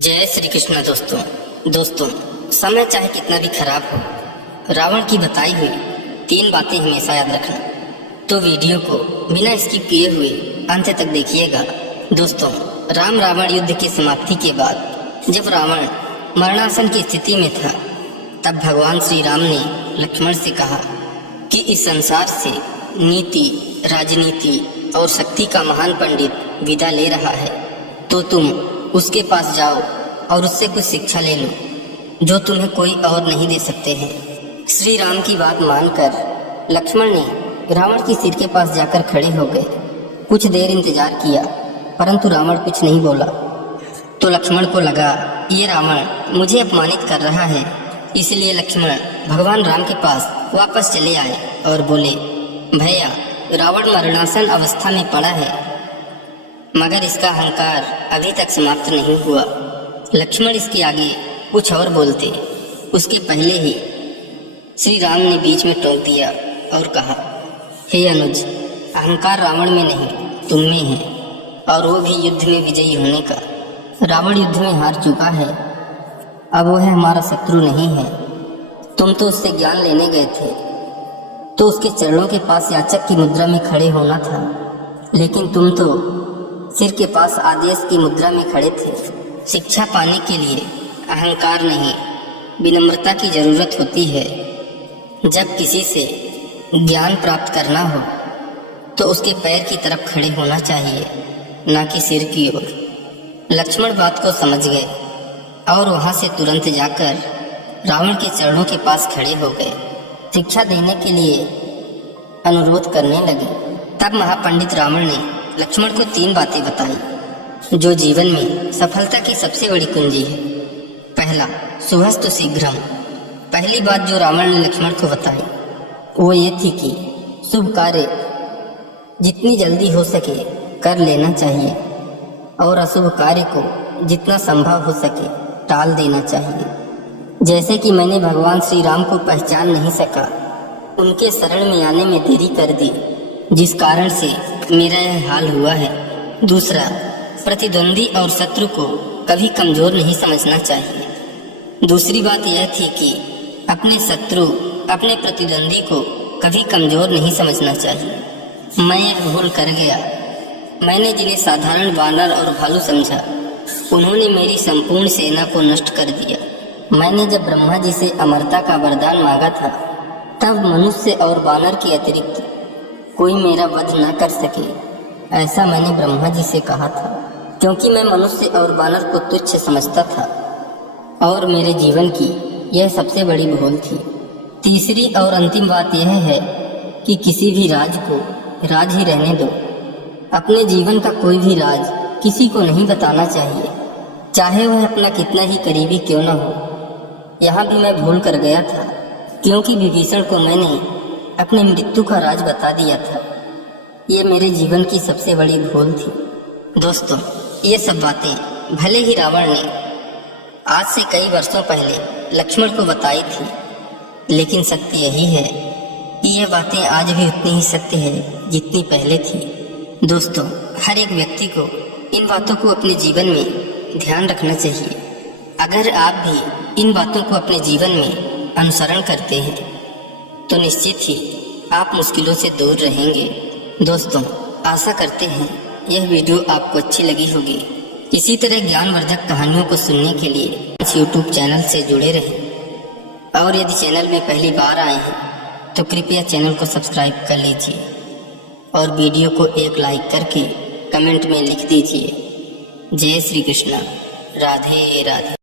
जय श्री कृष्ण। दोस्तों समय चाहे कितना भी खराब हो, रावण की बताई हुई 3 बातें हमेशा याद रखना। तो वीडियो को बिना स्किप किए हुए अंत तक देखिएगा। दोस्तों, राम रावण युद्ध की समाप्ति के बाद जब रावण मरणासन की स्थिति में था, तब भगवान श्री राम ने लक्ष्मण से कहा कि इस संसार से नीति, राजनीति और शक्ति का महान पंडित विदा ले रहा है, तो तुम उसके पास जाओ और उससे कुछ शिक्षा ले लो जो तुम्हें कोई और नहीं दे सकते हैं। श्री राम की बात मानकर लक्ष्मण ने रावण की सिर के पास जाकर खड़े हो गए। कुछ देर इंतजार किया, परंतु रावण कुछ नहीं बोला। तो लक्ष्मण को लगा ये रावण मुझे अपमानित कर रहा है, इसलिए लक्ष्मण भगवान राम के पास वापस चले आए और बोले, भैया, रावण मरणासन अवस्था में पड़ा है, मगर इसका अहंकार अभी तक समाप्त नहीं हुआ। लक्ष्मण इसके आगे कुछ और बोलते, उसके पहले ही श्री राम ने बीच में टोक दिया और कहा, हे अनुज, अहंकार रावण में नहीं तुम में है, और वो भी युद्ध में विजयी होने का। रावण युद्ध में हार चुका है, अब वो है हमारा शत्रु नहीं है। तुम तो उससे ज्ञान लेने गए थे, तो उसके चरणों के पास याचक की मुद्रा में खड़े होना था, लेकिन तुम तो सिर के पास आदेश की मुद्रा में खड़े थे। शिक्षा पाने के लिए अहंकार नहीं, विनम्रता की जरूरत होती है। जब किसी से ज्ञान प्राप्त करना हो तो उसके पैर की तरफ खड़े होना चाहिए, ना कि सिर की ओर। लक्ष्मण बात को समझ गए और वहां से तुरंत जाकर रावण के चरणों के पास खड़े हो गए, शिक्षा देने के लिए अनुरोध करने लगे। तब महापंडित रावण ने लक्ष्मण को 3 बातें बताई जो जीवन में सफलता की सबसे बड़ी कुंजी है। पहला, शुभस्तु शीघ्रम। पहली बात जो रावण ने लक्ष्मण को बताई वो ये थी कि शुभ कार्य जितनी जल्दी हो सके कर लेना चाहिए और अशुभ कार्य को जितना संभव हो सके टाल देना चाहिए। जैसे कि मैंने भगवान श्री राम को पहचान नहीं सका, उनके शरण में आने में देरी कर दी, जिस कारण से मेरा यह हाल हुआ है। दूसरा, प्रतिद्वंदी और शत्रु को कभी कमजोर नहीं समझना चाहिए। दूसरी बात यह थी कि अपने शत्रु, अपने प्रतिद्वंदी को कभी कमजोर नहीं समझना चाहिए। मैं यह भूल कर गया। मैंने जिन्हें साधारण वानर और भालू समझा, उन्होंने मेरी संपूर्ण सेना को नष्ट कर दिया। मैंने जब ब्रह्मा जी से अमरता का वरदान मांगा था, तब मनुष्य और वानर के अतिरिक्त कोई मेरा वध न कर सके, ऐसा मैंने ब्रह्मा जी से कहा था, क्योंकि मैं मनुष्य और वानर को तुच्छ समझता था और मेरे जीवन की यह सबसे बड़ी भूल थी। तीसरी और अंतिम बात यह है कि किसी भी राज को राज ही रहने दो। अपने जीवन का कोई भी राज किसी को नहीं बताना चाहिए, चाहे वह अपना कितना ही करीबी क्यों न हो। यहाँ भी मैं भूल कर गया था, क्योंकि विभीषण को मैंने अपने मृत्यु का राज बता दिया था। ये मेरे जीवन की सबसे बड़ी भूल थी। दोस्तों, ये सब बातें भले ही रावण ने आज से कई वर्षों पहले लक्ष्मण को बताई थी, लेकिन सत्य यही है कि यह बातें आज भी उतनी ही सत्य है जितनी पहले थी। दोस्तों, हर एक व्यक्ति को इन बातों को अपने जीवन में ध्यान रखना चाहिए। अगर आप भी इन बातों को अपने जीवन में अनुसरण करते हैं तो निश्चित ही आप मुश्किलों से दूर रहेंगे। दोस्तों, आशा करते हैं यह वीडियो आपको अच्छी लगी होगी। इसी तरह ज्ञानवर्धक कहानियों को सुनने के लिए इस YouTube चैनल से जुड़े रहें, और यदि चैनल में पहली बार आए हैं तो कृपया चैनल को सब्सक्राइब कर लीजिए और वीडियो को एक लाइक करके कमेंट में लिख दीजिए, जय श्री कृष्ण, राधे राधे।